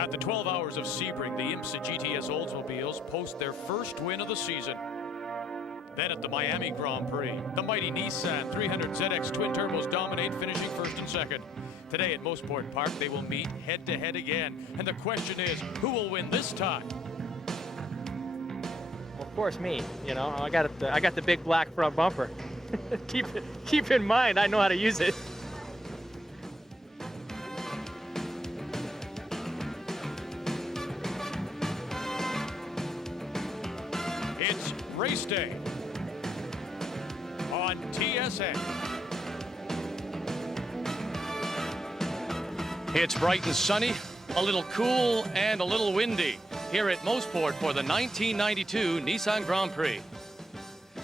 At the 12 Hours of Sebring, the IMSA GTS Oldsmobiles post their first win of the season. Then at the Miami Grand Prix, the mighty Nissan 300 ZX twin turbos dominate, finishing first and second. Today at MOSPORT Park, they will meet head-to-head again. And the question is, who will win this time? Well, of course, me. You know, I got the big black front bumper. keep in mind, I know how to use it. It's race day on TSN. It's bright and sunny, a little cool and a little windy here at MOSPORT for the 1992 Nissan Grand Prix.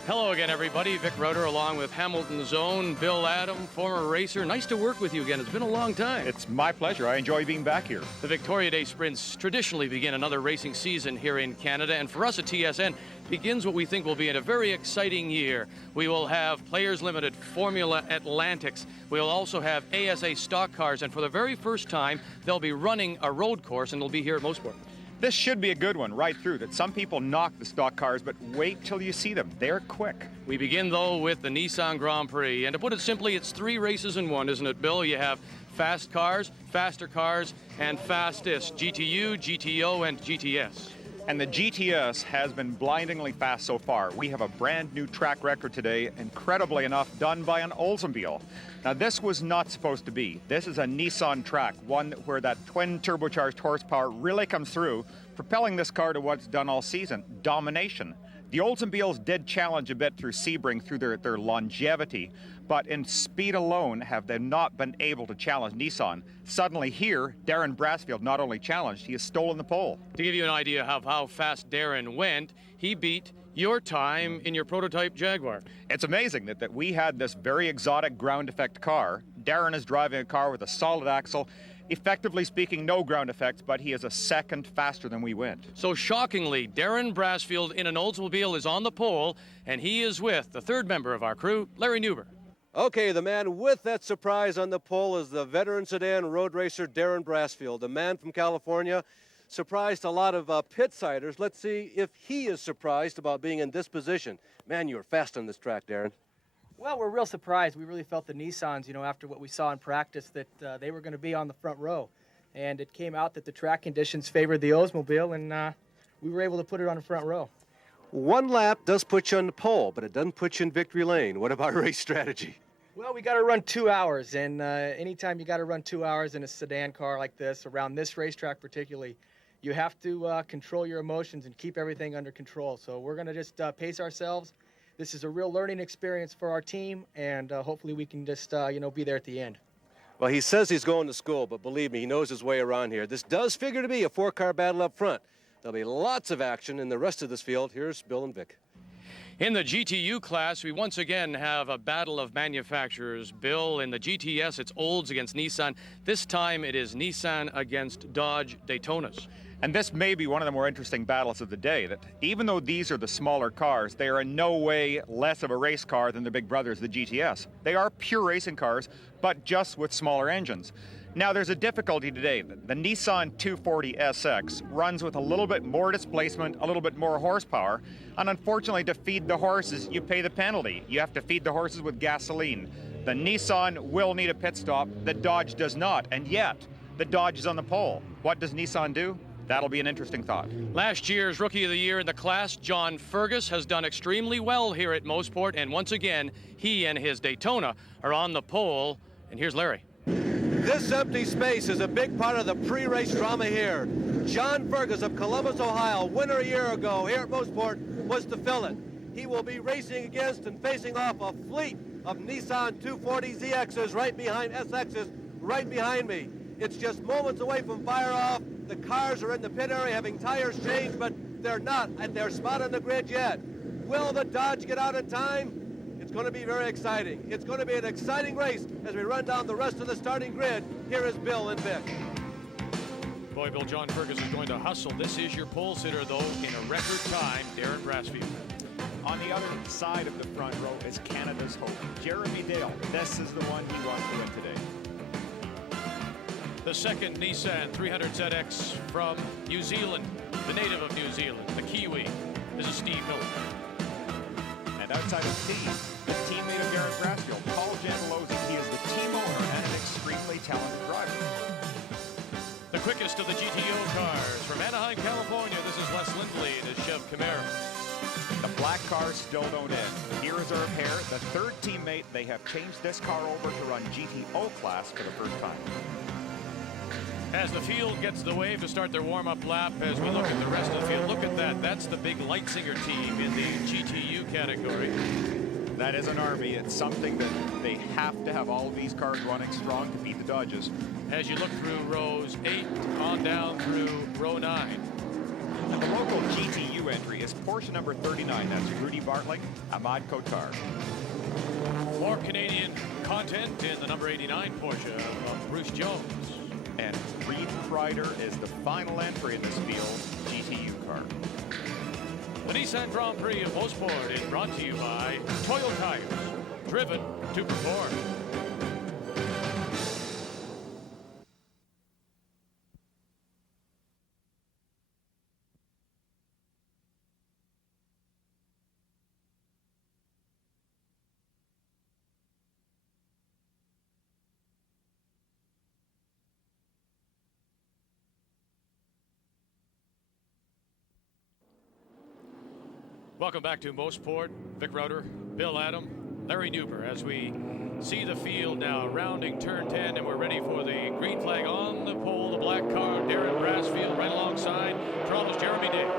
Hello again, everybody. Vic Rudder along with Hamilton's own Bill Adam, former racer. Nice to work with you again. It's been a long time. It's my pleasure. I enjoy being back here. The Victoria Day Sprints traditionally begin another racing season here in Canada, and for us at TSN, begins what we think will be a very exciting year. We will have Players Limited Formula Atlantics. We'll also have ASA stock cars, and for the very first time, they'll be running a road course, and it'll be here at MOSPORT. This should be a good one right through. That some people knock the stock cars, but wait till you see them. They're quick. We begin, though, with the Nissan Grand Prix. And to put it simply, it's three races in one, isn't it, Bill? You have fast cars, faster cars, and fastest. GTU, GTO, and GTS. And the GTS has been blindingly fast so far. We have a brand new track record today, incredibly enough, done by an Oldsmobile. Now, this was not supposed to be. This is a Nissan track, one where that twin turbocharged horsepower really comes through, propelling this car to what's done all season, domination. The Oldsmobiles did challenge a bit through Sebring, through their longevity, but in speed alone have they not been able to challenge Nissan. Suddenly here, Darren Brasfield not only challenged, he has stolen the pole. To give you an idea of how fast Darren went, he beat your time in your prototype Jaguar. It's amazing that we had this very exotic ground effect car. Darren is driving a car with a solid axle. Effectively speaking, no ground effects, but he is a second faster than we went. So shockingly, Darren Brasfield in an Oldsmobile is on the pole, and he is with the third member of our crew, Larry Newber. Okay, the man with that surprise on the pole is the veteran sedan road racer Darren Brasfield, the man from California. Surprised a lot of pit-siders. Let's see if he is surprised about being in this position. Man, you were fast on this track, Darren. Well, we're real surprised. We really felt the Nissans, you know, after what we saw in practice, that they were going to be on the front row. And it came out that the track conditions favored the Oldsmobile, and we were able to put it on the front row. One lap does put you on the pole, but it doesn't put you in victory lane. What about race strategy? Well, we got to run 2 hours, and anytime you got to run 2 hours in a sedan car like this, around this racetrack particularly, you have to control your emotions and keep everything under control. So we're going to just pace ourselves. This is a real learning experience for our team, and hopefully we can just, be there at the end. Well, he says he's going to school, but believe me, he knows his way around here. This does figure to be a four-car battle up front. There'll be lots of action in the rest of this field. Here's Bill and Vic. In the GTU class, we once again have a battle of manufacturers. Bill, in the GTS, it's Olds against Nissan. This time it is Nissan against Dodge Daytonas. And this may be one of the more interesting battles of the day, that even though these are the smaller cars, they are in no way less of a race car than their big brothers, the GTS. They are pure racing cars, but just with smaller engines. Now, there's a difficulty today. The Nissan 240 SX runs with a little bit more displacement, a little bit more horsepower, and unfortunately, to feed the horses, you pay the penalty. You have to feed the horses with gasoline. The Nissan will need a pit stop, the Dodge does not, and yet, the Dodge is on the pole. What does Nissan do? That'll be an interesting thought. Last year's Rookie of the Year in the class, John Fergus, has done extremely well here at MOSPORT, and once again, he and his Daytona are on the pole. And here's Larry. This empty space is a big part of the pre-race drama here. John Fergus of Columbus, Ohio, winner a year ago here at MOSPORT, was to fill it. He will be racing against and facing off a fleet of Nissan 240 ZXs right behind SXs right behind me. It's just moments away from fire off. The cars are in the pit area having tires changed, but they're not at their spot on the grid yet. Will the Dodge get out in time? It's going to be very exciting. It's going to be an exciting race as we run down the rest of the starting grid. Here is Bill and Vic. Boy, Bill, John Fergus is going to hustle. This is your pole sitter, though, in a record time, Darren Brasfield. On the other side of the front row is Canada's hope, Jeremy Dale. This is the one he wants to win today. The second Nissan 300ZX from New Zealand, the native of New Zealand, the Kiwi. This is Steve Miller. And outside of Steve, the teammate of Darren Brasfield, Paul Gentilozzi. He is the team owner and an extremely talented driver. The quickest of the GTO cars from Anaheim, California. This is Les Lindley in his Chev Camaro. The black cars still don't end. Here is our pair, the third teammate. They have changed this car over to run GTO class for the first time. As the field gets the wave to start their warm-up lap, as we look at the rest of the field, look at that. That's the big Lightsinger team in the GTU category. That is an army. It's something that they have to have all of these cars running strong to beat the Dodges. As you look through rows 8 on down through row 9. And the local GTU entry is Porsche number 39. That's Rudy Bartling, Ahmad Kotar. More Canadian content in the number 89 Porsche of Bruce Jones. And Reed Kreider is the final entry in this field GTU car. The Nissan Grand Prix of MOSPORT is brought to you by Toyo Tires, driven to perform. Welcome back to MOSPORT. Vic Rauter, Bill Adam, Larry Newber, as we see the field now rounding turn 10, and we're ready for the green flag on the pole. The black car, Darren Brasfield, right alongside Toronto's Jeremy Dale.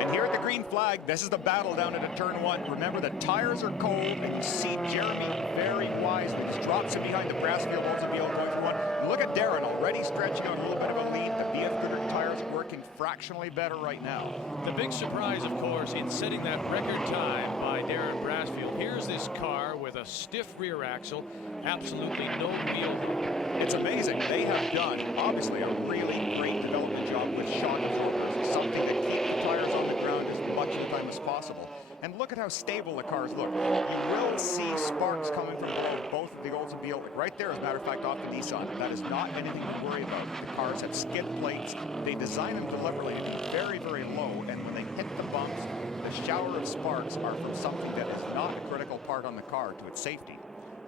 And here at the green flag, this is the battle down into turn 1. Remember, the tires are cold, and you see Jeremy very wisely just drops it behind the Brasfield Oldsmobile going through one. Look at Darren already stretching out a little bit of a lead. The BF Goodrich tires are working fractionally better right now. The big surprise, of course, in setting that record time by Darren Brasfield. Here's this car with a stiff rear axle, absolutely no wheel. It's amazing. They have done, obviously, a really great development job with shock absorbers, something that keeps the tires on the ground as much of the time as possible. And look at how stable the cars look. You will see sparks coming from both of the Oldsmobile, right there, as a matter of fact, off the Nissan. That is not anything to worry about. The cars have skid plates. They design them deliberately to be very, very low, and when they hit the bumps, the shower of sparks are from something that is not a critical part on the car to its safety.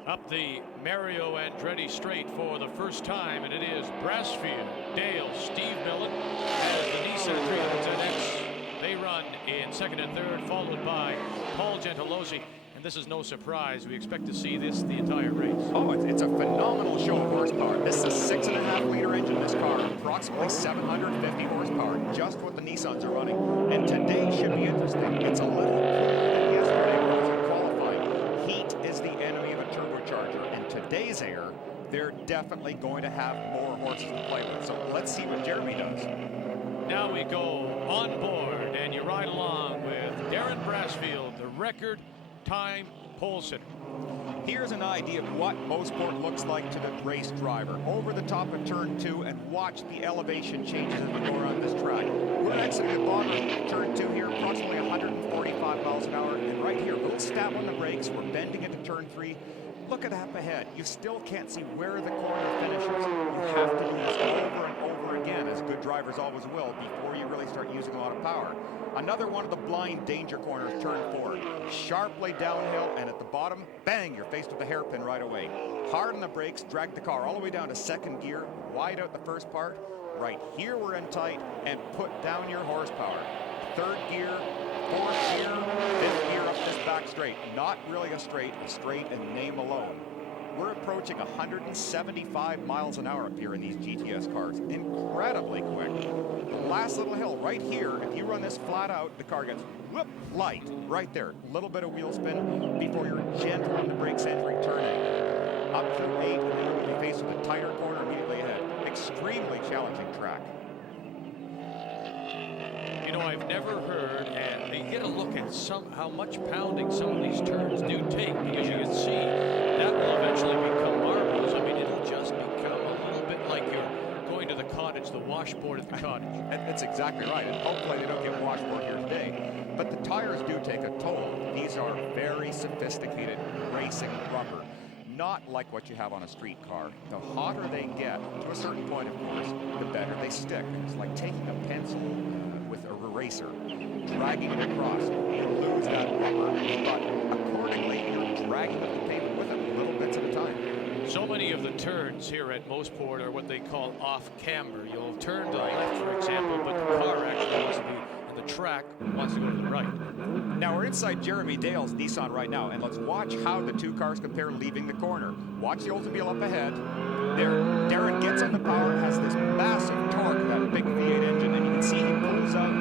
Up the Mario Andretti straight for the first time, and it is Brasfield, Dale, Steve Millen, as the Nissan 300ZX. They run in second and third, followed by Paul Gentilozzi. And this is no surprise. We expect to see this the entire race. Oh, it's a phenomenal show of horsepower. This is a 6.5-liter engine, this car, approximately 750 horsepower, just what the Nissans are running. And today should be interesting. It's a little cooler than yesterday when it was in qualifying. Heat is the enemy of a turbocharger. And today's air, they're definitely going to have more horses to play with. So let's see what Jeremy does. Now we go on board, and you ride along with Darren Brasfield, the record time pole sitter. Here's an idea of what MOSPORT looks like to the race driver. Over the top of turn 2, and watch the elevation changes as we go around this track. We're exiting the bottom of turn 2 here, approximately 145 miles an hour. And right here, we'll stab on the brakes. We're bending into turn 3. Look at up ahead. You still can't see where the corner finishes. You have to do this over and over again, as good drivers always will, before you really start using a lot of power. Another one of the blind danger corners, turn 4. Sharply downhill, and at the bottom, bang, you're faced with a hairpin right away. Hard on the brakes, drag the car all the way down to second gear, wide out the first part. Right here we're in tight, and put down your horsepower. Third gear, fourth gear, fifth gear up this back straight. Not really a straight in name alone. We're approaching 175 miles an hour up here in these GTS cars. Incredibly quick. The last little hill right here, if you run this flat out, the car gets whoop, light right there. A little bit of wheel spin before you're gentle on the brakes entry turning. Up through 8, and then you'll be faced with a tighter corner immediately ahead. Extremely challenging track. You know, I've never heard, and you get a look at how much pounding some of these turns do take, because you can see that will eventually become marbles. I mean, it'll just become a little bit like you're going to the cottage, the washboard at the cottage. That's exactly right, and hopefully they don't get washboard here today. But the tires do take a toll. These are very sophisticated racing rubber. not like what you have on a street car. The hotter they get, to a certain point, of course, the better they stick. It's like taking a pencil with a eraser, dragging it across. You lose that rubber, but accordingly, you're dragging up the pavement with it, little bits at a time. So many of the turns here at MOSPORT are what they call off-camber. You'll turn to the left, for example, but the car actually wants to be, and the track wants to go to the right. Now we're inside Jeremy Dale's Nissan right now, and let's watch how the two cars compare leaving the corner. Watch the Oldsmobile up ahead. There, Darren gets on the power, has this massive torque, that big V8 engine, and you can see he pulls out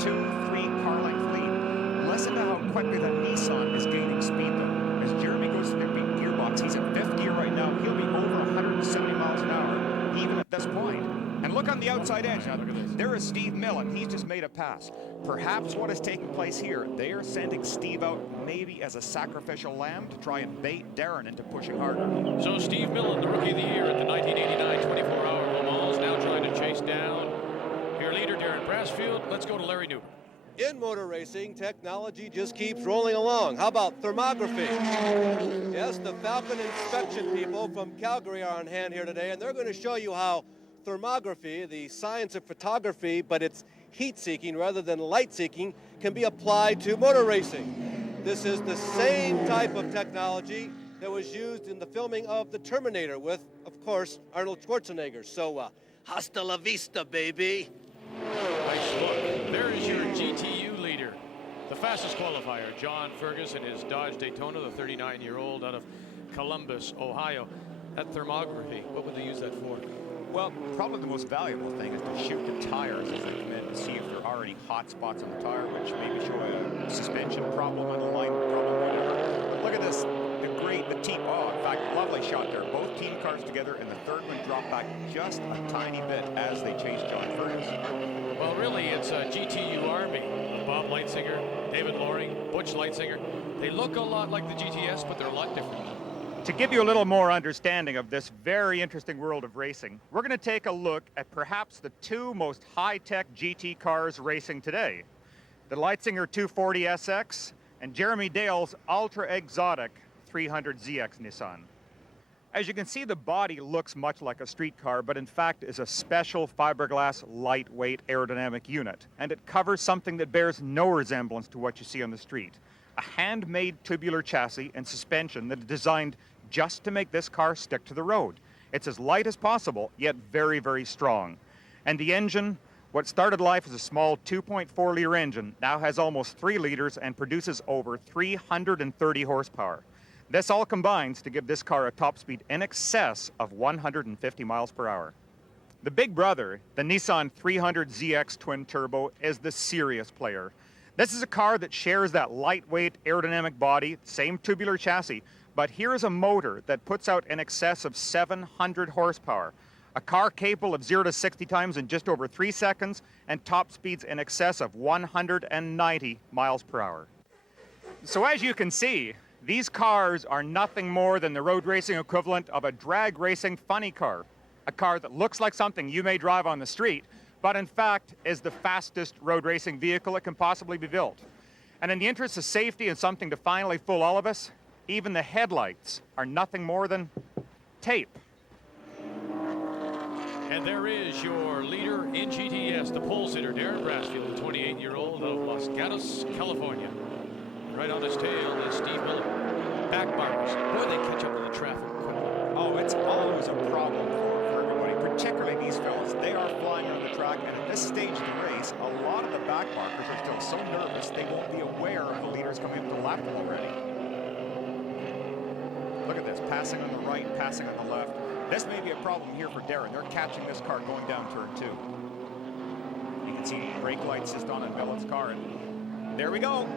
2-3 car length lead. Listen to how quickly that Nissan is gaining speed though. As Jeremy goes to the big gearbox, he's in fifth gear right now. He'll be over 170 miles an hour, even at this point. And look on the outside edge. Now, there is Steve Millen. He's just made a pass. Perhaps what is taking place here, they are sending Steve out maybe as a sacrificial lamb to try and bait Darren into pushing harder. So Steve Millen, the Rookie of the Year at the 1989 24-hour Le Mans, now trying to chase down your leader, Darren Brassfield. Let's go to Larry Newman. In motor racing, technology just keeps rolling along. How about thermography? Yes, the Falcon inspection people from Calgary are on hand here today, and they're going to show you how thermography, the science of photography, but it's heat-seeking rather than light-seeking, can be applied to motor racing. This is the same type of technology that was used in the filming of The Terminator with, of course, Arnold Schwarzenegger. So, hasta la vista, baby. Nice look. There is your GTU leader. The fastest qualifier, John Fergus, in his Dodge Daytona, the 39-year-old out of Columbus, Ohio. That thermography, what would they use that for? Well, probably the most valuable thing is to shoot the tires as they come in to see if there are any hot spots on the tire, which maybe show a suspension problem, underlying problem, whatever. But look at this, the team, in fact, lovely shot there. Both team cars together, and the third one dropped back just a tiny bit as they chased John Fergus. Well, really, it's a GTU Army. Bob Leitzinger, David Loring, Butch Leitzinger. They look a lot like the GTS, but they're a lot different. To give you a little more understanding of this very interesting world of racing, we're going to take a look at perhaps the two most high-tech GT cars racing today. The Leitzinger 240SX and Jeremy Dale's ultra-exotic 300ZX Nissan. As you can see, the body looks much like a street car, but in fact is a special fiberglass lightweight aerodynamic unit, and it covers something that bears no resemblance to what you see on the street. A handmade tubular chassis and suspension that is designed just to make this car stick to the road. It's as light as possible, yet very, very strong. And the engine, what started life as a small 2.4-liter engine, now has almost 3 liters and produces over 330 horsepower. This all combines to give this car a top speed in excess of 150 miles per hour. The big brother, the Nissan 300ZX twin turbo, is the serious player. This is a car that shares that lightweight aerodynamic body, same tubular chassis, but here is a motor that puts out in excess of 700 horsepower. A car capable of 0 to 60 times in just over 3 seconds and top speeds in excess of 190 miles per hour. So as you can see, these cars are nothing more than the road racing equivalent of a drag racing funny car. A car that looks like something you may drive on the street, but in fact is the fastest road racing vehicle that can possibly be built. And in the interest of safety and something to finally fool all of us, even the headlights are nothing more than tape. And there is your leader in GTS, the pole sitter, Darren Brassfield, the 28-year-old out of Los Gatos, California. Right on his tail is Steve Miller. Back markers. Boy, they catch up with the traffic quickly. Oh, it's always a problem for everybody, particularly these fellas. They are flying on the track, and at this stage of the race, a lot of the back markers are still so nervous they won't be aware of the leaders coming up the lap already. Look at this, passing on the right, passing on the left. This may be a problem here for Darren. They're catching this car going down turn 2. You can see brake lights just on in Millen's car, and there we go.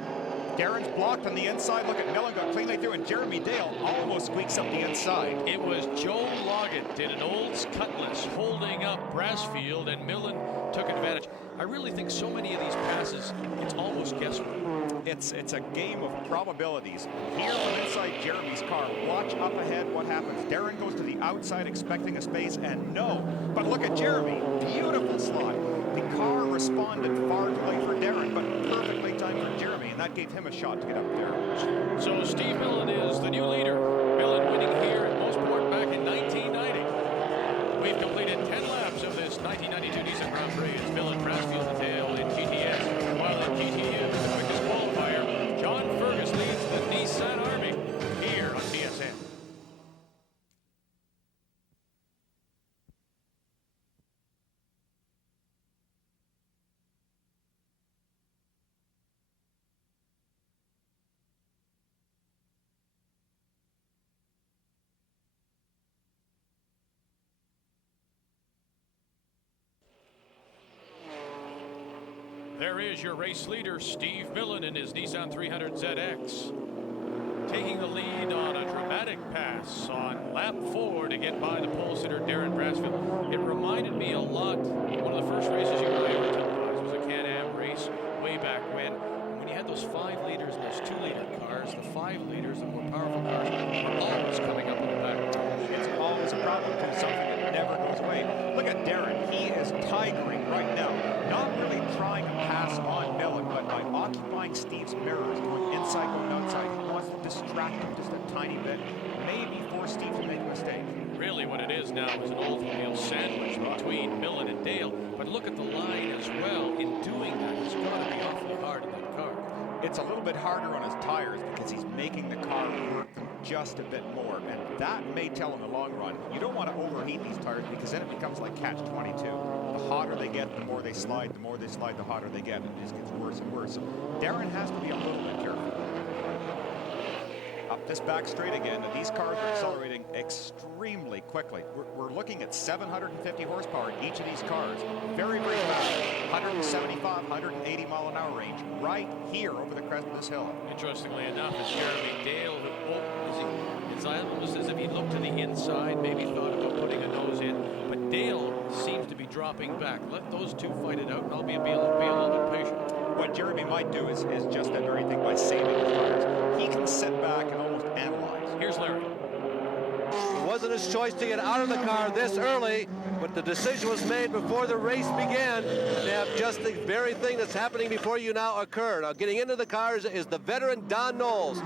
Darren's blocked on the inside. Look at Millen got cleanly through, and Jeremy Dale almost squeaks up the inside. It was Joe Loggett did an Olds Cutlass holding up Brassfield, and Millen took advantage. I really think so many of these passes, it's almost guesswork. It's a game of probabilities. Here from inside Jeremy's car, watch up ahead what happens. Darren goes to the outside expecting a space, and no. But look at Jeremy, beautiful slot. The car responded far too late for Darren, but perfectly timed for Jeremy, and that gave him a shot to get up there. So Steve Millen is the new leader. Millen winning here There is your race leader, Steve Millen, in his Nissan 300 ZX. Taking the lead on a dramatic pass on lap 4 to get by the pole sitter, Darren Brassfield. It reminded me a lot, one of the first races you really ever televised was a Can-Am race way back when. And when you had those 5 liters and those 2-liter cars, the 5 liters, the more powerful cars, were always coming up in the back. It's always a problem, too, something that never goes away. Look at Darren. He is tigering right now. Not really trying to pass on Millen, but by occupying Steve's mirrors, going inside, going outside. He wants to distract him just a tiny bit, maybe force Steve to make a mistake. Really what it is now is an Oldsmobile sandwich between Millen and Dale. But look at the line as well. In doing that, it's got to be awfully hard in that car. It's a little bit harder on his tires because he's making the car work just a bit more, and that may tell in the long run. You don't want to overheat these tires because then it becomes like catch-22. The hotter they get, the more they slide. The more they slide, the hotter they get. It just gets worse and worse. So Darren has to be a little bit careful. Up this back straight again, and these cars are accelerating extremely quickly. We're looking at 750 horsepower in each of these cars. Very, very fast. 175, 180 mile an hour range right here over the crest of this hill. Interestingly enough, it's Jeremy Dale who, it's almost as if he looked to the inside, maybe thought about putting a nose in, but Dale seems to be dropping back. Let those two fight it out, and I'll be a little bit patient. What Jeremy might do is just that very thing by saving his tires. He can sit back and almost analyze. Here's Larry. It wasn't his choice to get out of the car this early, but the decision was made before the race began to have just the very thing that's happening before you now occur. Now, getting into the cars is the veteran Don Knowles.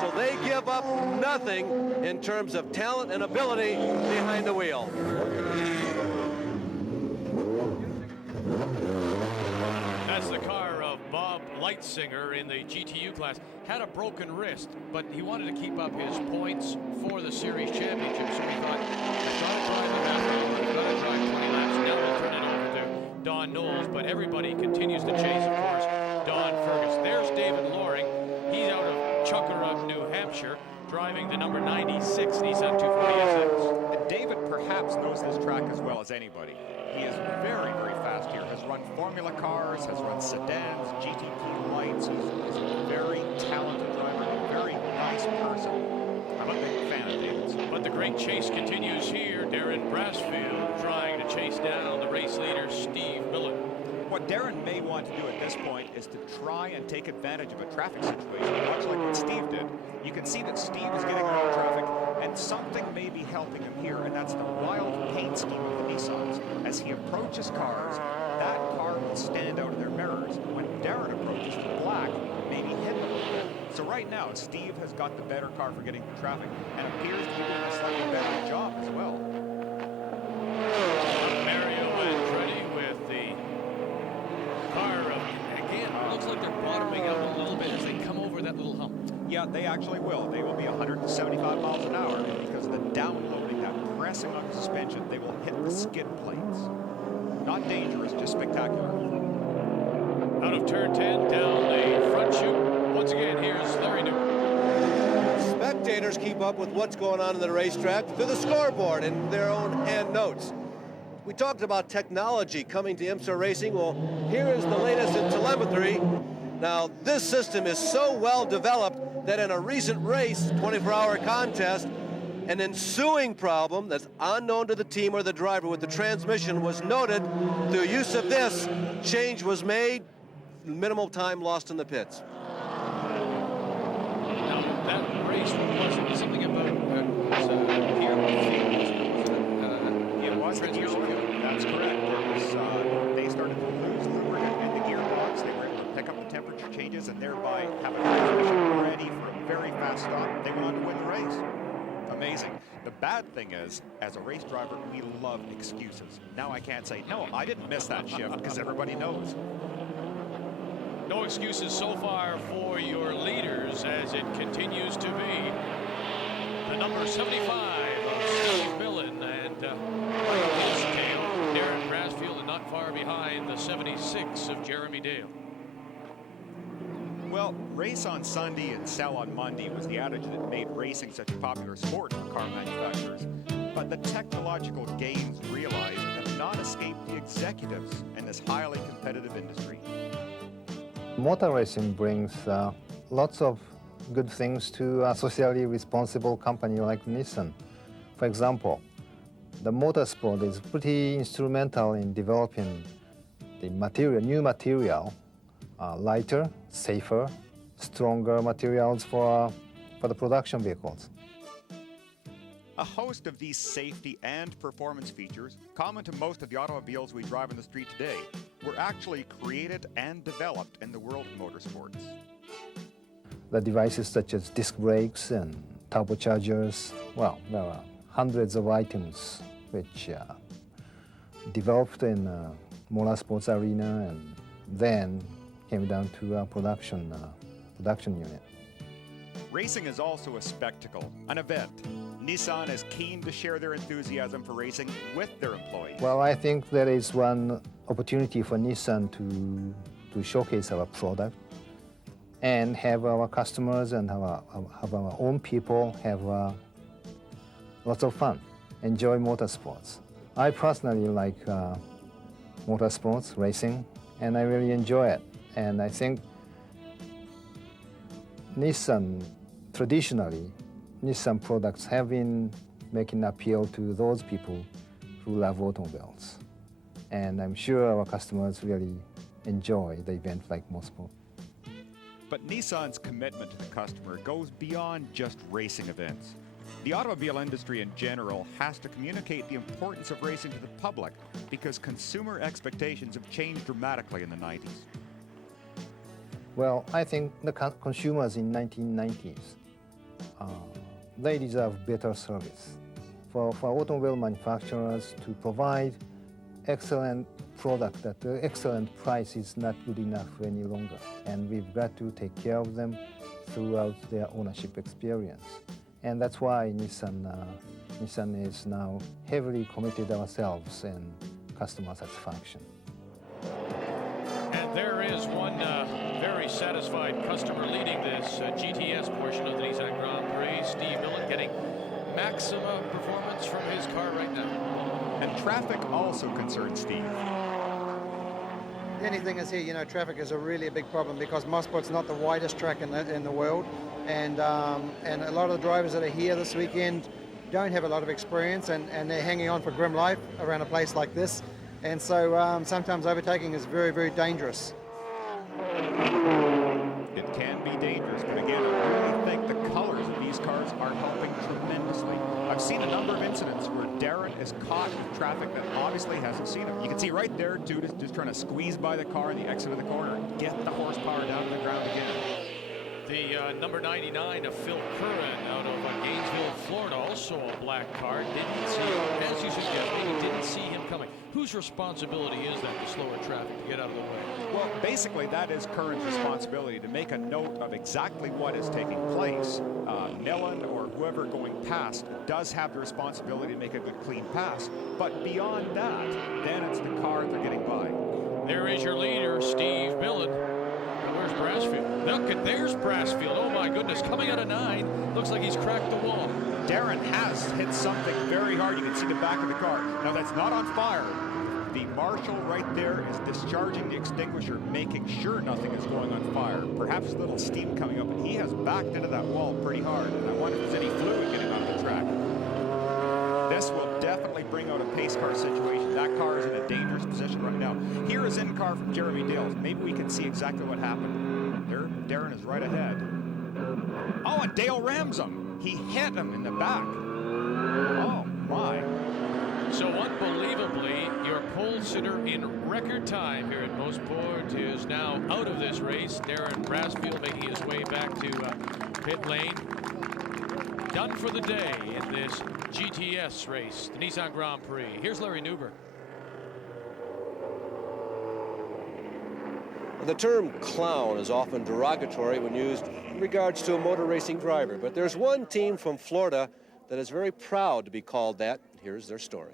So they give up nothing in terms of talent and ability behind the wheel. That's the car of Bob Lightzinger in the GTU class. Had a broken wrist, but he wanted to keep up his points for the series championship. So he thought, I've got to drive a half hour, I've got to drive 20 laps. Now we'll turn it over to Don Knowles. But everybody continues to chase, of course, Don Fergus. There's David Loring. He's out of Chuckerup, New Hampshire, driving the number 96 Nissan 240SX. David perhaps knows this track as well as anybody. He is very, very fast here. Has run Formula cars, has run sedans, GTP lights. He's a very talented driver, a very nice person. I'm a big fan of David's. But the great chase continues here. Darren Brassfield trying to chase down the race leader, Steve Millen. What Darren may want to do at this point is to try and take advantage of a traffic situation, much like what Steve did. You can see that Steve is getting around traffic, and something may be helping him here, and that's the wild paint scheme of the Nissans. As he approaches cars, that car will stand out of their mirrors. When Darren approaches the black, maybe hit them a little bit. So right now, Steve has got the better car for getting through traffic, and appears to be doing a slightly better job as well. Mario Andretti with the car, again, looks like they're bottoming out a little bit as they come over that little hump. Yeah, they actually will. They will be 175 miles an hour because of the downloading, that pressing on the suspension. They will hit the skid plates. Not dangerous, just spectacular. Out of turn 10, down the front chute. Once again, here's Larry Newman. Spectators keep up with what's going on in the racetrack through the scoreboard and their own hand notes. We talked about technology coming to IMSA Racing. Well, here is the latest in telemetry. Now, this system is so well developed that in a recent race, 24-hour contest, an ensuing problem that's unknown to the team or the driver with the transmission was noted. Through use of this, change was made, minimal time lost in the pits. Now, that race was something about gear It was transmission fuel. That's correct. It was, they started to lose lubricant in the gearbox. They were able to pick up the temperature changes and thereby have a transmission ready for a very fast stop. They went on to win the race. Amazing. The bad thing is, as a race driver, we love excuses. Now I can't say, no, I didn't miss that shift, because everybody knows. No excuses so far for your leaders as it continues to be the number 75 of Steve Millen and Darren Brassfield, and not far behind the 76 of Jeremy Dale. Well, race on Sunday and sell on Monday was the adage that made racing such a popular sport for car manufacturers. But the technological gains realized have not escaped the executives in this highly competitive industry. Motor racing brings lots of good things to a socially responsible company like Nissan. For example, the motorsport is pretty instrumental in developing the new material, lighter, safer, stronger materials for the production vehicles. A host of these safety and performance features, common to most of the automobiles we drive on the street today, were actually created and developed in the world of motorsports. The devices such as disc brakes and turbochargers, well, there are hundreds of items which developed in motorsports arena and then came down to a production unit. Racing is also a spectacle, an event. Nissan is keen to share their enthusiasm for racing with their employees. Well, I think there is one opportunity for Nissan to showcase our product and have our customers and have our own people have lots of fun, enjoy motorsports. I personally like motorsports, racing, and I really enjoy it. And I think traditionally, Nissan products have been making appeal to those people who love automobiles. And I'm sure our customers really enjoy the event like MOSPORT. But Nissan's commitment to the customer goes beyond just racing events. The automobile industry in general has to communicate the importance of racing to the public because consumer expectations have changed dramatically in the 90s. Well, I think the consumers in 1990s, they deserve better service. For automobile manufacturers to provide excellent product at an excellent price is not good enough any longer. And we've got to take care of them throughout their ownership experience. And that's why Nissan is now heavily committed ourselves in customer satisfaction. And there is one very satisfied customer leading this GTS portion of the Nissan Grand Prix. Steve Millen getting maximum performance from his car right now. And traffic also concerns Steve. The only thing is here, you know, traffic is a really big problem because MOSPORT's not the widest track in the world, and a lot of the drivers that are here this weekend don't have a lot of experience, and they're hanging on for grim life around a place like this, and so sometimes overtaking is very, very dangerous. It can be dangerous, but again, I really think the colors of these cars are helping tremendously. I've seen a number of incidents where Darren is caught in traffic that obviously hasn't seen him. You can see right there, dude is just trying to squeeze by the car in the exit of the corner and get the horsepower down to the ground again. The number 99 of Phil Curran out of Gainesville, Florida, also a black car. Didn't see him, as you suggested, he didn't see him coming. Whose responsibility is that to slower traffic to get out of the way? Well, basically, that is Curran's responsibility to make a note of exactly what is taking place. Millen or whoever going past does have the responsibility to make a good, clean pass. But beyond that, then it's the car they're getting by. There is your leader, Steve Millen. Where's Brassfield? Look, there's Brassfield. Oh my goodness, coming out of 9. Looks like he's cracked the wall. Darren has hit something very hard. You can see the back of the car. Now that's not on fire. The marshal right there is discharging the extinguisher, making sure nothing is going on fire. Perhaps a little steam coming up, and he has backed into that wall pretty hard. And I wonder if there's any fluid getting off the track. This will definitely bring out a pace car situation. That car is in a dangerous position right now. Here is in-car from Jeremy Dales. Maybe we can see exactly what happened. There, Darren is right ahead. Oh, and Dale rams him. He hit him in the back. Oh, my. So unbelievably, your pole sitter in record time here at MOSPORT is now out of this race. Darren Brassfield making his way back to pit lane. Done for the day in this GTS race, the Nissan Grand Prix. Here's Larry Newberg. The term clown is often derogatory when used in regards to a motor racing driver, but there's one team from Florida that is very proud to be called that. Here's their story.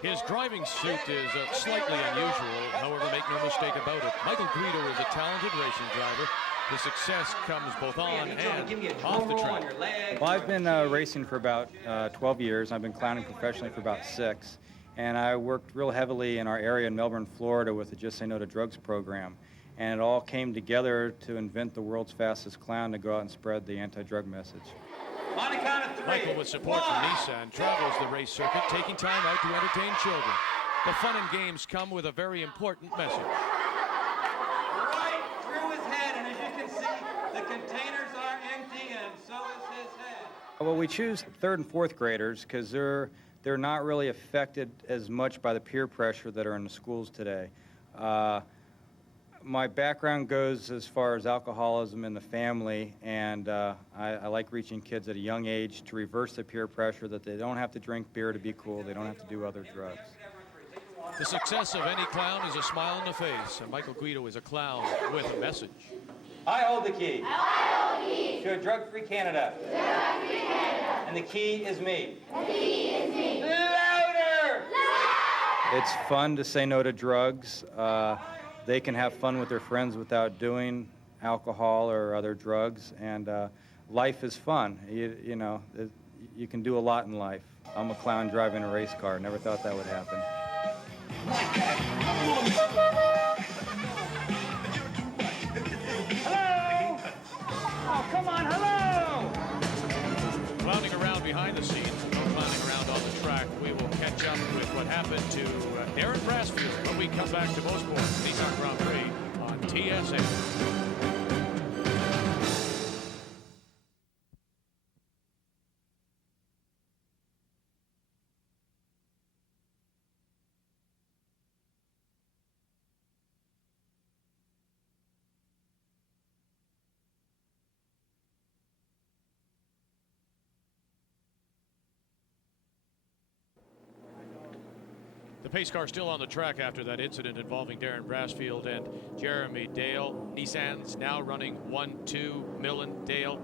His driving suit is slightly unusual, however, make no mistake about it. Michael Guido is a talented racing driver. His success comes both on and off the track. Well, I've been racing for about 12 years. I've been clowning professionally for about 6. And I worked real heavily in our area in Melbourne, Florida with the Just Say No to Drugs program. and it all came together to invent the world's fastest clown to go out and spread the anti-drug message. On the count of 3. Michael, with support from Nissan, travels the race circuit, taking time out to entertain children. The fun and games come with a very important message. Right through his head, and as you can see, the containers are empty, and so is his head. Well, we choose 3rd and 4th graders because they're not really affected as much by the peer pressure that are in the schools today. My background goes as far as alcoholism in the family, and I like reaching kids at a young age to reverse the peer pressure that they don't have to drink beer to be cool, they don't have to do other drugs. The success of any clown is a smile on the face, and Michael Guido is a clown with a message. I hold the key. I hold the key. To a drug-free Canada. To a drug-free Canada. And the key is me. The key is me. Louder! Louder! It's fun to say no to drugs. They can have fun with their friends without doing alcohol or other drugs, and life is fun. You know, you can do a lot in life. I'm a clown driving a race car. Never thought that would happen. Hello! Oh, come on, hello! Clowning around behind the scenes, no clowning around on the track. We will catch up with what happened to Darren Brassfield when we come back to MOSPORT Nissan Grand Prix on TSN. The pace car still on the track after that incident involving Darren Brassfield and Jeremy Dale. Nissan's now running 1-2, Millen, Dale.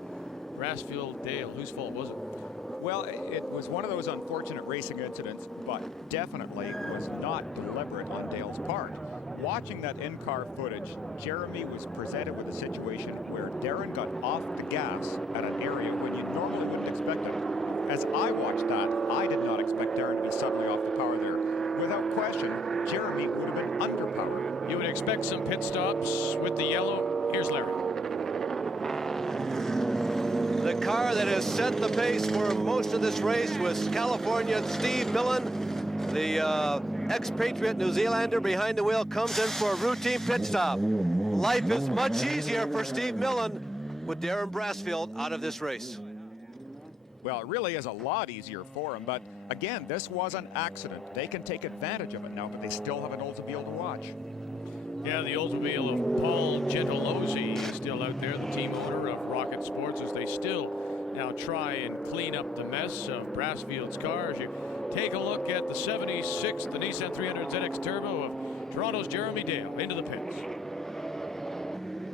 Brassfield, Dale, whose fault was it? Well, it was one of those unfortunate racing incidents, but definitely was not deliberate on Dale's part. Watching that in-car footage, Jeremy was presented with a situation where Darren got off the gas at an area when you normally wouldn't expect it. As I watched that, I did not expect Darren to be suddenly off the power there. Without question, Jeremy would have been underpowered. You would expect some pit stops with the yellow. Here's Larry. The car that has set the pace for most of this race was California Steve Millen. The expatriate New Zealander behind the wheel comes in for a routine pit stop. Life is much easier for Steve Millen with Darren Brassfield out of this race. Well, it really is a lot easier for him, but again, this was an accident. They can take advantage of it now, but they still have an Oldsmobile to watch. Yeah, the Oldsmobile of Paul Gentilozzi is still out there, the team owner of Rocket Sports, as they still now try and clean up the mess of Brassfield's car. As you take a look at the 76, the Nissan 300 ZX Turbo of Toronto's Jeremy Dale into the pits.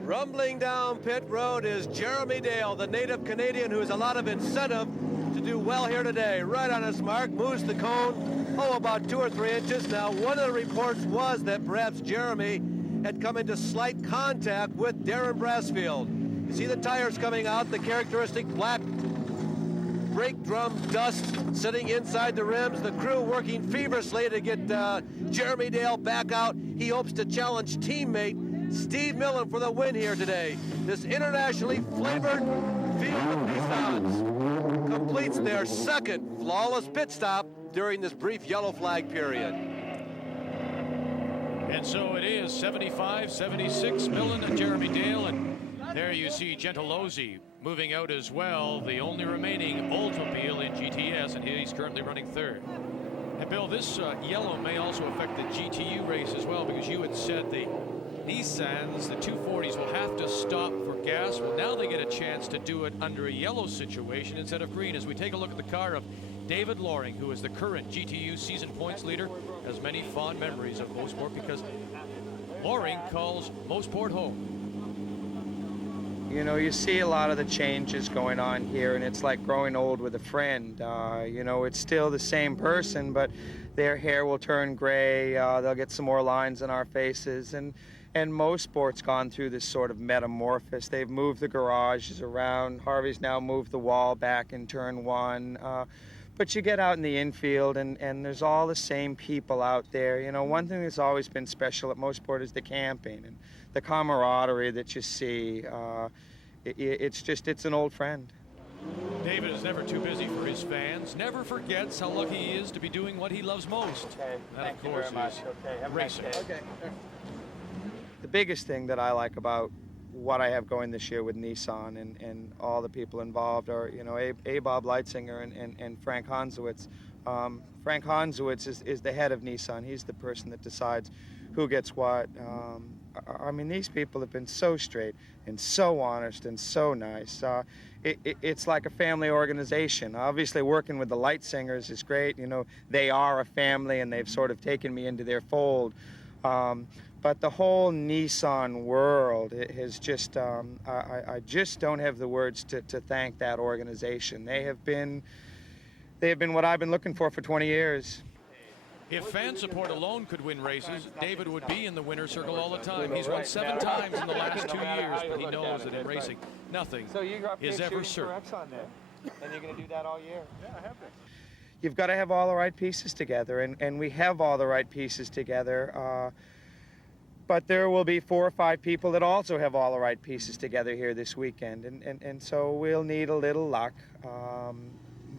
Rumbling down pit road is Jeremy Dale, the native Canadian who has a lot of incentive to do well here today. Right on his mark, moves the cone, about 2 or 3 inches. Now, one of the reports was that perhaps Jeremy had come into slight contact with Darren Brassfield. You see the tires coming out, the characteristic black brake drum dust sitting inside the rims. The crew working feverishly to get Jeremy Dale back out. He hopes to challenge teammate Steve Millen for the win here today. This internationally flavored field of Nissans completes their second flawless pit stop during this brief yellow flag period. And so it is 75-76, Millen and Jeremy Dale, and there you see Gentilozzi moving out as well, the only remaining Oldsmobile in GTS, and he's currently running 3rd. And Bill, this yellow may also affect the GTU race as well, because you had said the Nissans, the 240s, will have to stop for gas. Well, now they get a chance to do it under a yellow situation instead of green. As we take a look at the car of David Loring, who is the current GTU season points leader, has many fond memories of MOSPORT because Loring calls MOSPORT home. You know, you see a lot of the changes going on here, and it's like growing old with a friend. You know, it's still the same person, but their hair will turn gray. They'll get some more lines on our faces, and MOSPORT's gone through this sort of metamorphosis. They've moved the garages around. Harvey's now moved the wall back in turn 1. But you get out in the infield, and there's all the same people out there. You know, one thing that's always been special at MOSPORT is the camping and the camaraderie that you see. It's an old friend. David is never too busy for his fans, never forgets how lucky he is to be doing what he loves most. Okay, That, of course, is racing. Okay. The biggest thing that I like about what I have going this year with Nissan and all the people involved are, you know, Bob Leitzinger and Frank Hansowitz. Frank Hansowitz is the head of Nissan. He's the person that decides who gets what. I mean, these people have been so straight and so honest and so nice. It's like a family organization. Obviously, working with the Leitsingers is great. You know, they are a family, and they've sort of taken me into their fold. But the whole Nissan world has just, I just don't have the words to thank that organization. They have been what I've been looking for 20 years. If fan support alone could win races, David would be in the winner's circle all the time. He's won 7 times in the last 2 years, but he knows that in racing, nothing is ever certain. And you're going to do that all year? Yeah, I have been. You've got to have all the right pieces together, and we have all the right pieces together. But there will be 4 or 5 people that also have all the right pieces together here this weekend, and so we'll need a little luck.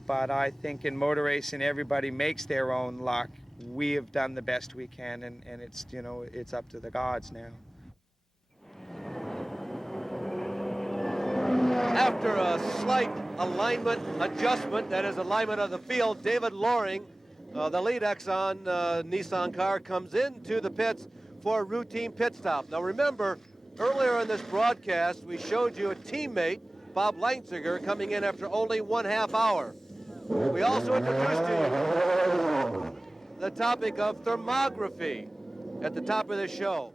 But I think in motor racing, everybody makes their own luck. We have done the best we can, and it's, you know, it's up to the gods now. After a slight alignment adjustment, that is alignment of the field, David Loring, the lead Exxon Nissan car, comes into the pits for a routine pit stop. Now remember, earlier in this broadcast, we showed you a teammate, Bob Leitzinger, coming in after only 1/2 hour. We also introduced to you the topic of thermography at the top of the show.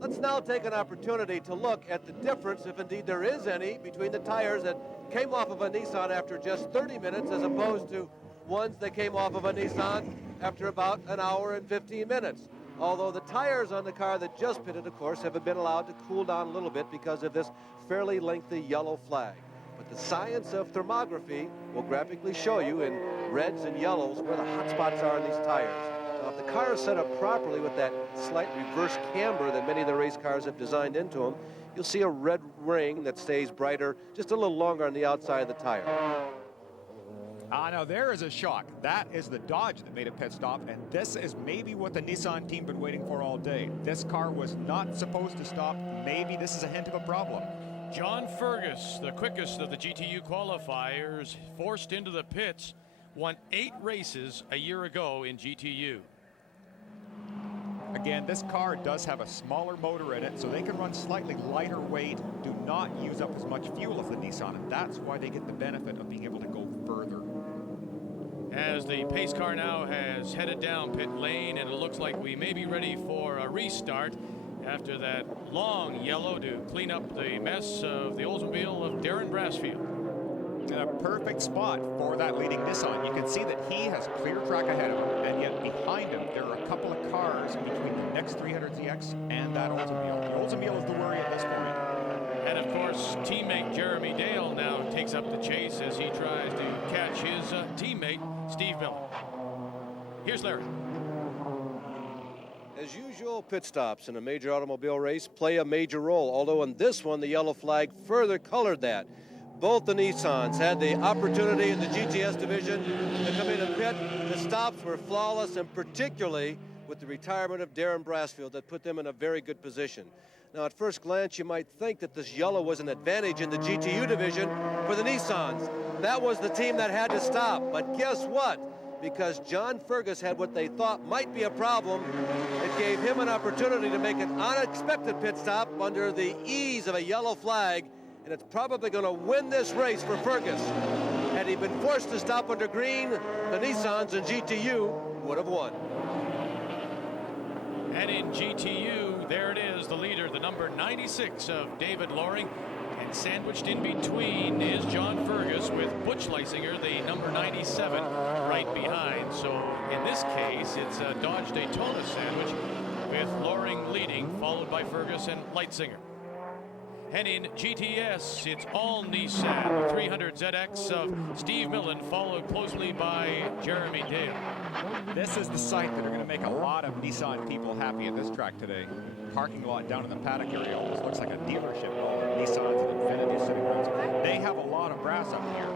Let's now take an opportunity to look at the difference, if indeed there is any, between the tires that came off of a Nissan after just 30 minutes as opposed to ones that came off of a Nissan after about 1 hour and 15 minutes. Although the tires on the car that just pitted, of course, have been allowed to cool down a little bit because of this fairly lengthy yellow flag. But the science of thermography will graphically show you in reds and yellows where the hot spots are in these tires. Now, if the car is set up properly with that slight reverse camber that many of the race cars have designed into them, you'll see a red ring that stays brighter just a little longer on the outside of the tire. Now there is a shock. That is the Dodge that made a pit stop, and this is maybe what the Nissan team been waiting for all day. This car was not supposed to stop. Maybe this is a hint of a problem. John Fergus, the quickest of the GTU qualifiers, forced into the pits, won 8 races a year ago in GTU. Again, this car does have a smaller motor in it, so they can run slightly lighter weight, do not use up as much fuel as the Nissan, and that's why they get the benefit of being able to go further. As the pace car now has headed down pit lane, and it looks like we may be ready for a restart after that long yellow to clean up the mess of the Oldsmobile of Darren Brasfield. In a perfect spot for that leading Nissan. You can see that he has clear track ahead of him, and yet behind him there are a couple of cars between the next 300ZX and that Oldsmobile. The Oldsmobile is the worry at this point. And of course, teammate Jeremy Dale now takes up the chase as he tries to catch his teammate Steve Miller. Here's Larry. As usual, pit stops in a major automobile race play a major role, although in this one the yellow flag further colored that. Both the Nissans had the opportunity in the GTS division to come in and pit. The stops were flawless, and particularly with the retirement of Darren Brasfield that put them in a very good position. Now, at first glance, you might think that this yellow was an advantage in the GTU division for the Nissans. That was the team that had to stop. But guess what? Because John Fergus had what they thought might be a problem, it gave him an opportunity to make an unexpected pit stop under the ease of a yellow flag, and it's probably going to win this race for Fergus. Had he been forced to stop under green, the Nissans and GTU would have won. And in GTU, there it is, the leader, the number 96 of David Loring. And sandwiched in between is John Fergus with Butch Leisinger, the number 97, right behind. So in this case, it's a Dodge Daytona sandwich with Loring leading, followed by Fergus and Leitzinger. And in GTS, it's all Nissan. The 300 ZX of Steve Millen, followed closely by Jeremy Dale. This is the site that are going to make a lot of Nissan people happy at this track today. Parking lot down in the paddock area almost looks like a dealership. All the Nissans and Infinitis sitting around. They have a lot of brass up here.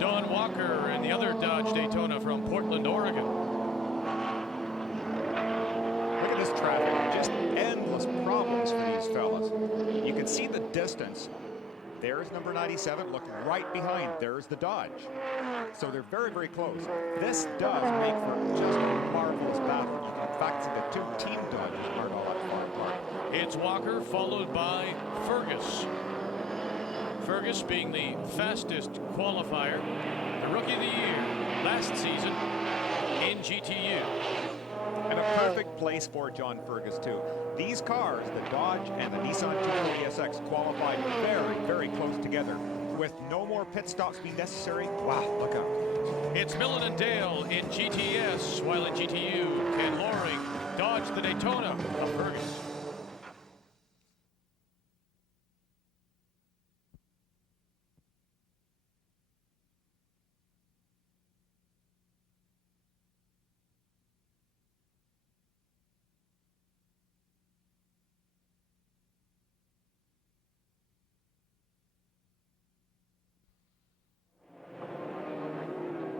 Don Walker and the other Dodge Daytona from Portland, Oregon. Look at this traffic. Just endless problems for these fellas. You can see the distance. There's number 97, look right behind. There's the Dodge. So they're very, very close. This does make for just a marvelous battle. You can, in fact, see the two team Dodges aren't all that far apart. It's Walker, followed by Fergus. Fergus being the fastest qualifier, the Rookie of the Year last season in GTU. And a perfect place for John Fergus, too. These cars, the Dodge and the Nissan 240SX, qualified very, very close together. With no more pit stops being necessary, wow, look out. It's Millen and Dale in GTS, while in GTU, Ken Loring dodged the Daytona of Fergus.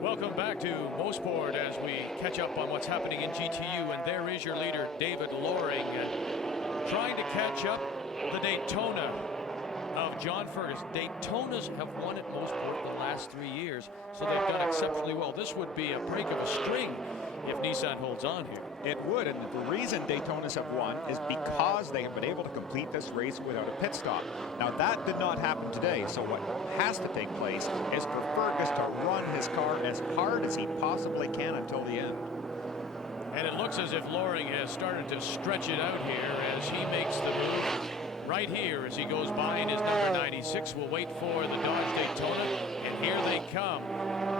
Welcome back to MOSPORT as we catch up on what's happening in GTU, and there is your leader, David Loring, trying to catch up the Daytona of John Fergus. Daytonas have won at MOSPORT the last 3 years, so they've done exceptionally well. This would be a break of a string if Nissan holds on here. It would, and the reason Daytonas have won is because they have been able to complete this race without a pit stop. Now that did not happen today, so what has to take place is for Fergus to run his car as hard as he possibly can until the end. And it looks as if Loring has started to stretch it out here as he makes the move right here as he goes by in his number 96. We'll wait for the Dodge Daytona, and here they come.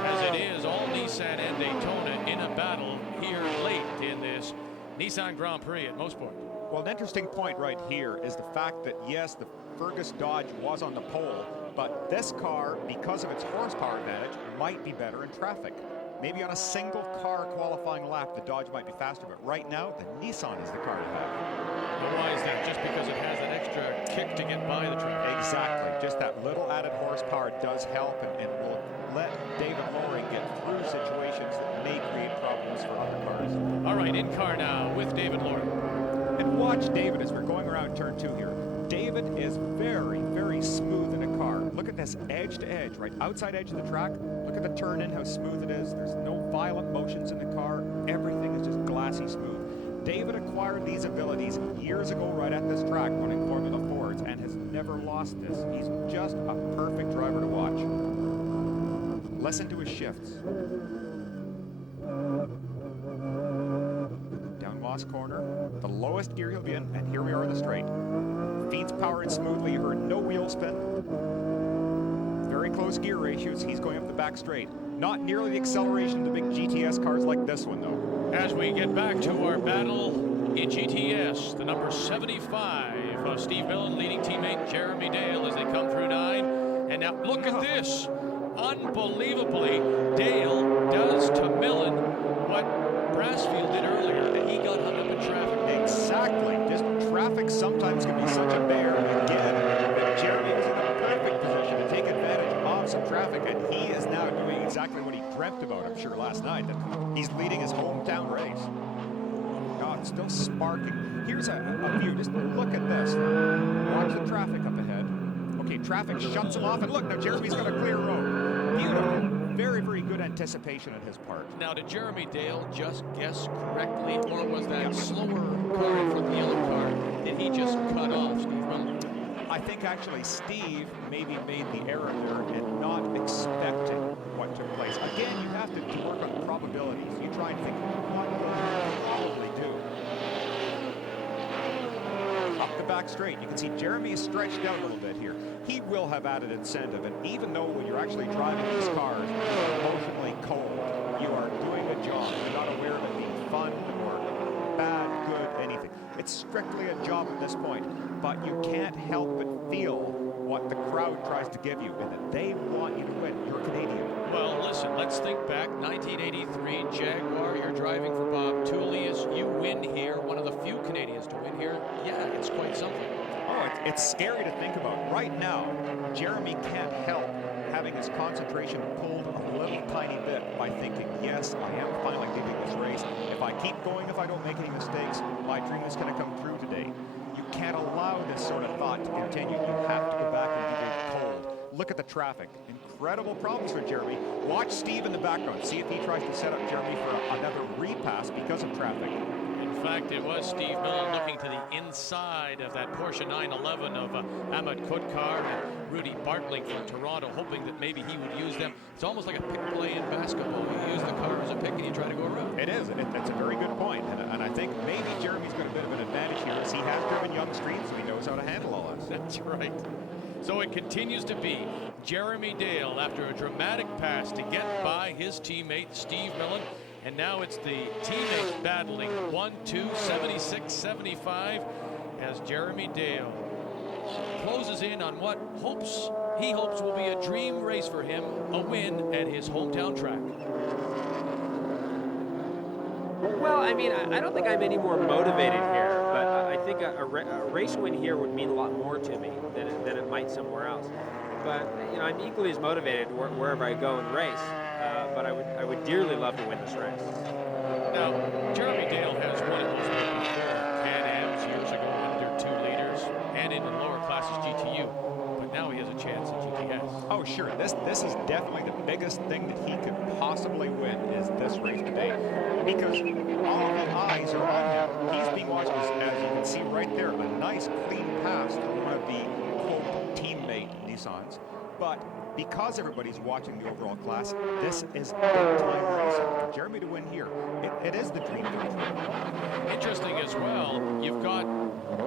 As it is, all Nissan and Daytona in a battle here late in this Nissan Grand Prix at MOSPORT. Well, an interesting point right here is the fact that, yes, the Fergus Dodge was on the pole, but this car, because of its horsepower advantage, might be better in traffic. Maybe on a single car qualifying lap, the Dodge might be faster, but right now, the Nissan is the car to have. Well, why is that? Just because it has that extra kick to get by the traffic? Exactly. Just that little added horsepower does help and will let David Loring get through situations that may create problems for other cars. All right, in car now with David Loring. And watch David as we're going around turn 2 here. David is very, very smooth in a car. Look at this edge to edge, right outside edge of the track. Look at the turn in, how smooth it is. There's no violent motions in the car. Everything is just glassy smooth. David acquired these abilities years ago right at this track running Formula Fords and has never lost this. He's just a perfect driver to watch. Listen to his shifts. Down Moss Corner, the lowest gear he'll be in, and here we are in the straight. Feeds power in smoothly, you heard no wheel spin. Very close gear ratios, he's going up the back straight. Not nearly the acceleration of the big GTS cars like this one, though. As we get back to our battle in GTS, the number 75 of Steve Millen, leading teammate Jeremy Dale as they come through 9. And now look at this. Unbelievably, Dale does to Millen what Brassfield did earlier, and he got hung up in traffic. Exactly. Just traffic sometimes can be such a bear. Again, Jeremy was in a perfect position to take advantage of some traffic, and he is now doing exactly what he dreamt about, I'm sure, last night, that he's leading his hometown race. God, it's still sparking. Here's a view. Just look at this. Watch the traffic up ahead. Okay, traffic shuts him off, and look, now Jeremy's got a clear road. Beautiful. Very, very good anticipation on his part. Now, did Jeremy Dale just guess correctly, or was that slower car in front of the yellow car? Did he just cut off Steve Millen? I think actually Steve maybe made the error there and not expecting what took place. Again, you have to work on probabilities. You try and think what will you probably do. Up the back straight, you can see Jeremy is stretched out a little bit here. He will have added incentive, and even though when you're actually driving these cars, you're emotionally cold, you are doing a job. You're not aware of it being fun or bad, good, anything. It's strictly a job at this point, but you can't help but feel what the crowd tries to give you, and that they want you to win. You're Canadian. Well, listen, let's think back. 1983, Jaguar, you're driving for Bob Tullius. You win here, one of the few Canadians to win here. Yeah, it's quite something. Oh, it's scary to think about. Right now, Jeremy can't help having his concentration pulled a little tiny bit by thinking, yes, I am finally leading this race. If I keep going, if I don't make any mistakes, my dream is going to come true today. You can't allow this sort of thought to continue. You have to go back and be cold. Look at the traffic. Incredible problems for Jeremy. Watch Steve in the background. See if he tries to set up Jeremy for another repass because of traffic. In fact, it was Steve Millen looking to the inside of that Porsche 911 of Ahmed Kotkar and Rudy Bartling from Toronto, hoping that maybe he would use them. It's almost like a pick play in basketball. You use the car as a pick and you try to go around. It is. That's a very good point. And I think maybe Jeremy's got a bit of an advantage here, as he has driven young streets, so he knows how to handle all this. That's right. So it continues to be Jeremy Dale after a dramatic pass to get by his teammate Steve Millen. And now it's the teammates battling 1-2, 76, 75 as Jeremy Dale closes in on what he hopes will be a dream race for him, a win at his hometown track. Well, I mean, I don't think I'm any more motivated here, but I think a race win here would mean a lot more to me than it might somewhere else. But, you know, I'm equally as motivated wherever I go and race. But I would dearly love to win this race. Now, Jeremy Dale has won at MOSPORT before, Can-Ams years ago under 2 liters, and in the lower classes GTU. But now he has a chance at GTS. Oh, sure. This is definitely the biggest thing that he could possibly win is this race today, because all of the eyes are on him. He's being watched, as you can see right there, a nice clean pass from one of the quote teammate Nissans. But because everybody's watching the overall class, this is big-time racing. For Jeremy to win here, it is the dream come true. Interesting as well, you've got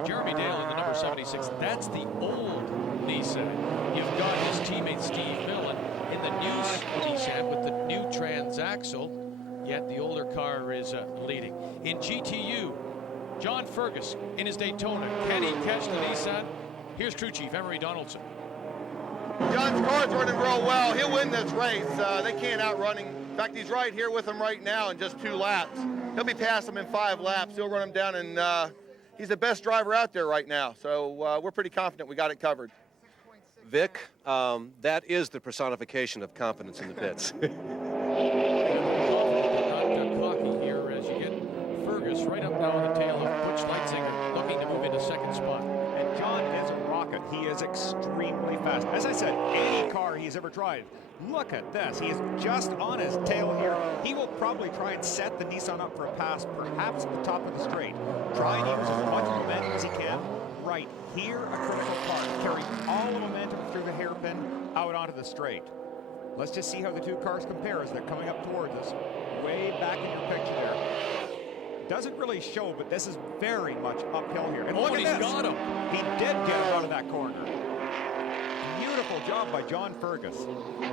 Jeremy Dale in the number 76. That's the old Nissan. You've got his teammate Steve Millen in the new Nissan with the new transaxle, yet the older car is leading. In GTU, John Fergus in his Daytona. Can he catch the Nissan? Here's crew chief Emery Donaldson. John's car's running real well. He'll win this race. They can't outrun him. In fact, he's right here with him right now in just 2 laps. He'll be past him in 5 laps. He'll run him down, and he's the best driver out there right now. So we're pretty confident we got it covered. Vic, that is the personification of confidence in the pits. Not cocky here as you get Fergus right up now on the tail of Butch Leitzinger, looking to move into second spot. And John is a rocket. He is extremely fast. As I said, any car he's ever tried. Look at this. He is just on his tail here. He will probably try and set the Nissan up for a pass, perhaps at the top of the straight. Try and use as much momentum as he can. Right here, a critical part. Carry all the momentum through the hairpin out onto the straight. Let's just see how the 2 cars compare as they're coming up towards us. Way back in your picture there. Doesn't really show, but this is very much uphill here. And look at he's this. got him. He did get him out of that corner. Beautiful job by John Fergus.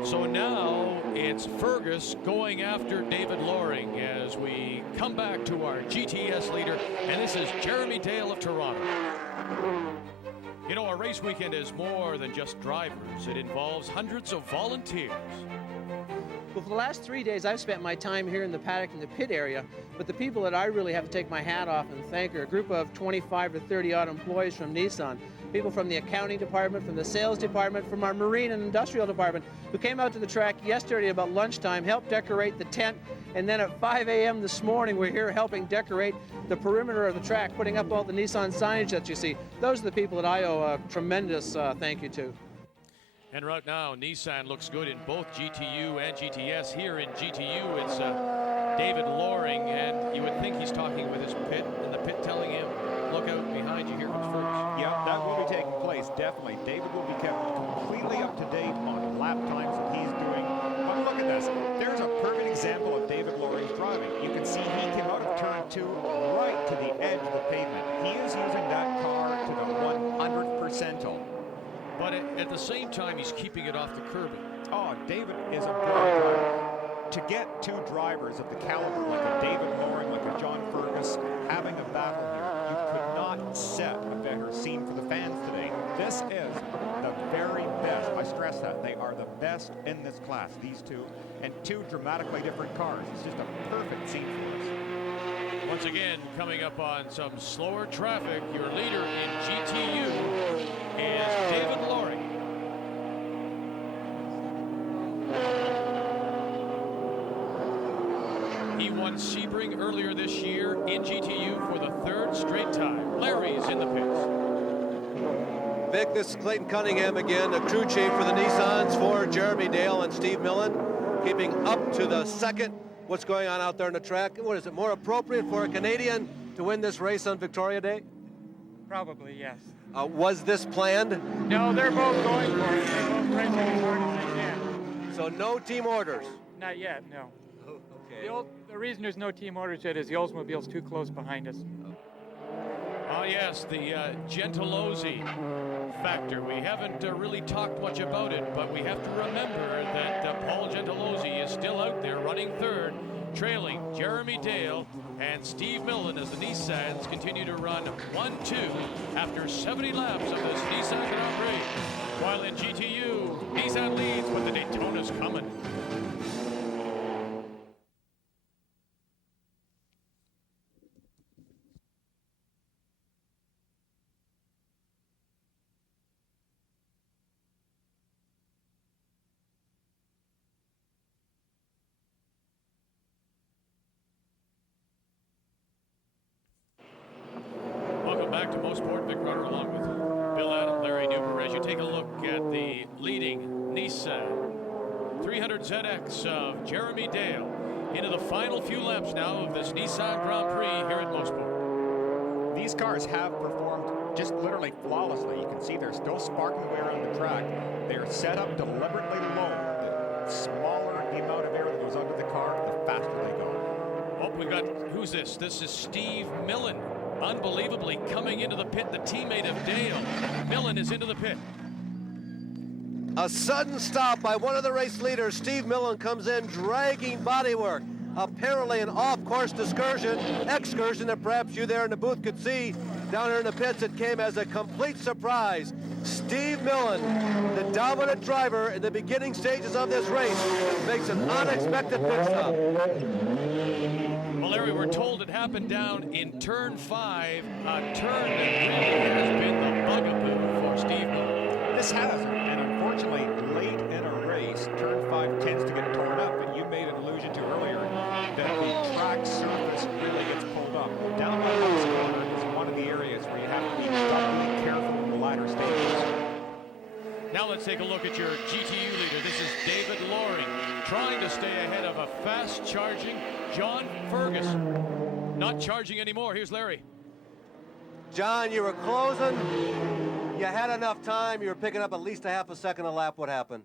So now it's Fergus going after David Loring as we come back to our GTS leader, and this is Jeremy Dale of Toronto. You know, a race weekend is more than just drivers. It involves hundreds of volunteers. Well, for the last 3 days, I've spent my time here in the paddock in the pit area, but the people that I really have to take my hat off and thank are a group of 25 to 30 odd employees from Nissan, people from the accounting department, from the sales department, from our marine and industrial department, who came out to the track yesterday about lunchtime, helped decorate the tent, and then at 5 a.m. this morning, we're here helping decorate the perimeter of the track, putting up all the Nissan signage that you see. Those are the people that I owe a tremendous thank you to. And right now, Nissan looks good in both GTU and GTS. Here in GTU, it's David Loring, and you would think he's talking with his pit, and the pit telling him, look out behind you, here comes Fergus. Yeah, that will be taking place, definitely. David will be kept completely up to date on lap times that he's doing. But look at this. There's a perfect example of David Loring's driving. You can see he came out of turn 2 right to the edge of the pavement. He is using that car to the 100th percentile. But at the same time, he's keeping it off the curbing. Oh, David is a brilliant driver. To get 2 drivers of the caliber like a David Loring, like a John Fergus, having a battle here, could not set a better scene for the fans today. This is the very best. I stress that. They are the best in this class, these two, and two dramatically different cars. It's just a perfect scene for us. Once again, coming up on some slower traffic, your leader in GTU is David Loring. He won Sebring earlier this year in GTU for the third straight time. Larry's in the pits. Vic, this is Clayton Cunningham again, the crew chief for the Nissans for Jeremy Dale and Steve Millen, keeping up to the second. What's going on out there on the track? What is it, more appropriate for a Canadian to win this race on Victoria Day? Probably, yes. Was this planned? No, they're both going for it. They're both racing as hard as they can. So no team orders? Not yet, no. Okay. The reason there's no team orders yet is the Oldsmobile's too close behind us. Ah, yes, the Gentilozzi factor. We haven't really talked much about it, but we have to remember that Paul Gentilozzi is still out there running third, trailing Jeremy Dale and Steve Millen as the Nissans continue to run 1-2 after 70 laps of this Nissan Grand Prix. While in GTU, Nissan leads, but the Daytona's coming. Back to MOSPORT. Vic Rutter along with Bill Adam, Larry Newber. As you take a look at the leading Nissan 300ZX of Jeremy Dale into the final few laps now of this Nissan Grand Prix here at MOSPORT. These cars have performed just literally flawlessly. You can see they're still sparking away around the track. They're set up deliberately low. The smaller the amount of air that goes under the car, the faster they go. Oh, we've got, who's this? This is Steve Millen. Unbelievably coming into the pit, the teammate of Dale. Millen is into the pit. A sudden stop by one of the race leaders. Steve Millen comes in dragging bodywork. Apparently an off-course excursion that perhaps you there in the booth could see. Down here in the pits, it came as a complete surprise. Steve Millen, the dominant driver in the beginning stages of this race, makes an unexpected pit stop. Well, Larry, we're told it happened down in turn 5, a turn that really has been the bugaboo for Steve Millen. This has, and unfortunately, late in a race, turn 5 tends to get torn up, and you made an allusion to earlier that the track surface really gets pulled up. Down by this corner is one of the areas where you have to be doubly careful in the latter stages. Now let's take a look at your GTU leader. This is David Loring, trying to stay ahead of a fast-charging John Fergus. Not charging anymore. Here's Larry. John, you were closing. You had enough time. You were picking up at least a half a second a lap. What happened?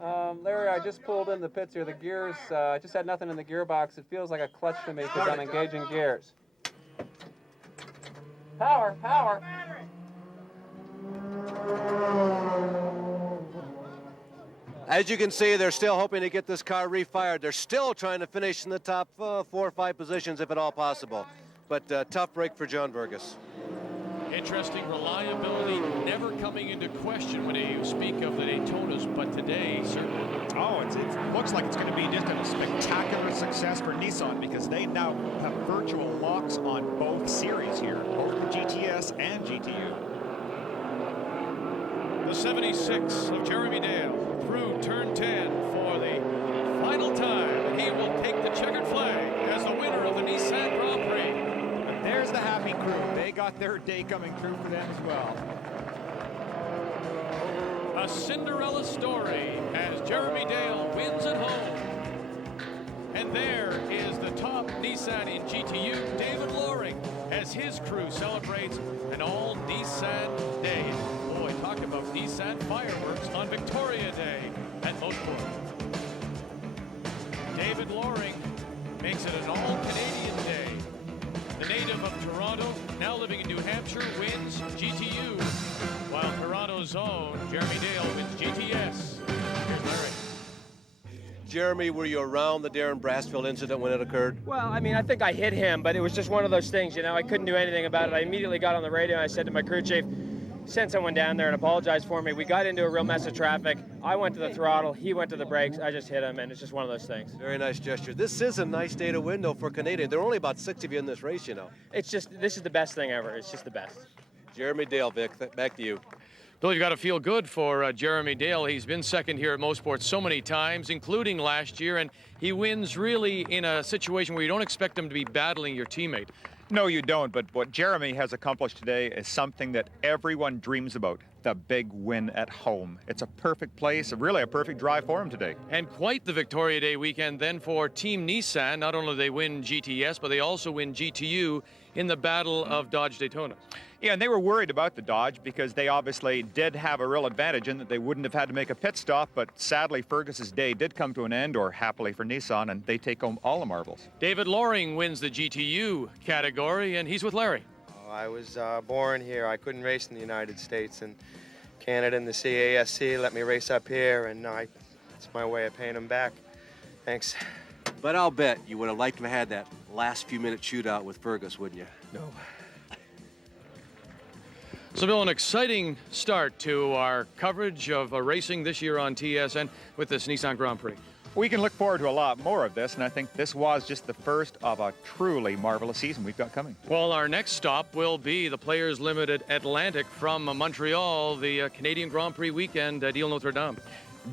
Larry, I just pulled in the pits here. The gears, I just had nothing in the gearbox. It feels like a clutch to me because I'm engaging gears. Power, power. As you can see, they're still hoping to get this car refired. They're still trying to finish in the top 4 or 5 positions, if at all possible. But tough break for John Fergus. Interesting reliability never coming into question when you speak of the Daytonas, but today certainly. Oh, it looks like it's going to be just a spectacular success for Nissan because they now have virtual locks on both series here, both the GTS and GTU. The 76 of Jeremy Dale through turn 10 for the final time, and he will take the checkered flag as the winner of the Nissan Grand Prix. And there's the happy crew. They got their day coming through for them as well. A Cinderella story as Jeremy Dale wins at home. And there is the top Nissan in GTU, David Loring, as his crew celebrates an all-Nissan day. Boy, talk about Nissan fireworks on Victoria Day at MOSPORT. David Loring makes it an all-Canadian day. The native of Toronto, now living in New Hampshire, wins GTU, while Toronto's own Jeremy Dale wins GTS. Here's Larry. Jeremy, were you around the Darren Brassfield incident when it occurred? Well, I mean, I think I hit him, but it was just one of those things, you know. I couldn't do anything about it. I immediately got on the radio and I said to my crew chief, send someone down there and apologize for me. We got into a real mess of traffic. I went to the throttle, he went to the brakes. I just hit him, and it's just one of those things. Very nice gesture. This is a nice day to win, though, for Canadian. There are only about 6 of you in this race, you know. It's just, this is the best thing ever. It's just the best. Jeremy Dale, Vic, back to you. Bill, you got to feel good for Jeremy Dale. He's been second here at MOSPORT so many times, including last year, and he wins really in a situation where you don't expect him to be battling your teammate. No, you don't, but what Jeremy has accomplished today is something that everyone dreams about, the big win at home. It's a perfect place, really a perfect drive for him today. And quite the Victoria Day weekend then for Team Nissan. Not only do they win GTS, but they also win GTU in the Battle of Dodge Daytona. Yeah, and they were worried about the Dodge because they obviously did have a real advantage in that they wouldn't have had to make a pit stop, but sadly Fergus's day did come to an end, or happily for Nissan, and they take home all the marbles. David Loring wins the GTU category, and he's with Larry. I was born here. I couldn't race in the United States, and Canada and the CASC let me race up here, and it's my way of paying them back. Thanks. But I'll bet you would have liked to have had that last few-minute shootout with Fergus, wouldn't you? No. So, Bill, an exciting start to our coverage of racing this year on TSN with this Nissan Grand Prix. We can look forward to a lot more of this, and I think this was just the first of a truly marvelous season we've got coming. Well, our next stop will be the Players Limited Atlantic from Montreal, the Canadian Grand Prix weekend at Ile Notre Dame.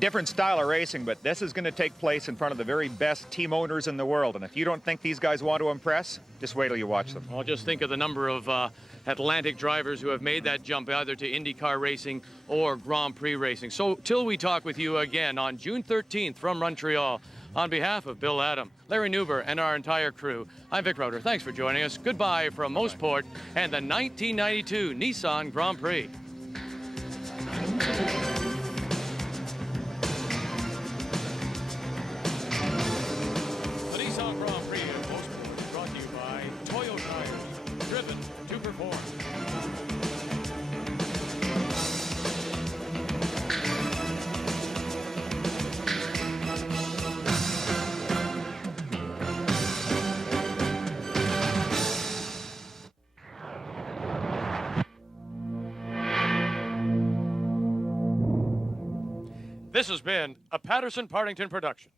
Different style of racing, but this is going to take place in front of the very best team owners in the world, and if you don't think these guys want to impress, just wait till you watch them. Well, just think of the number of Atlantic drivers who have made that jump either to IndyCar racing or Grand Prix racing. So till we talk with you again on June 13th from Montreal, on behalf of Bill Adam, Larry Newber, and our entire crew, I'm Vic Roeder. Thanks for joining us. Goodbye from MOSPORT and the 1992 Nissan Grand Prix. The Nissan Grand Prix at MOSPORT is brought to you by Toyo Tires, driven to perform. This has been a Patterson-Partington production.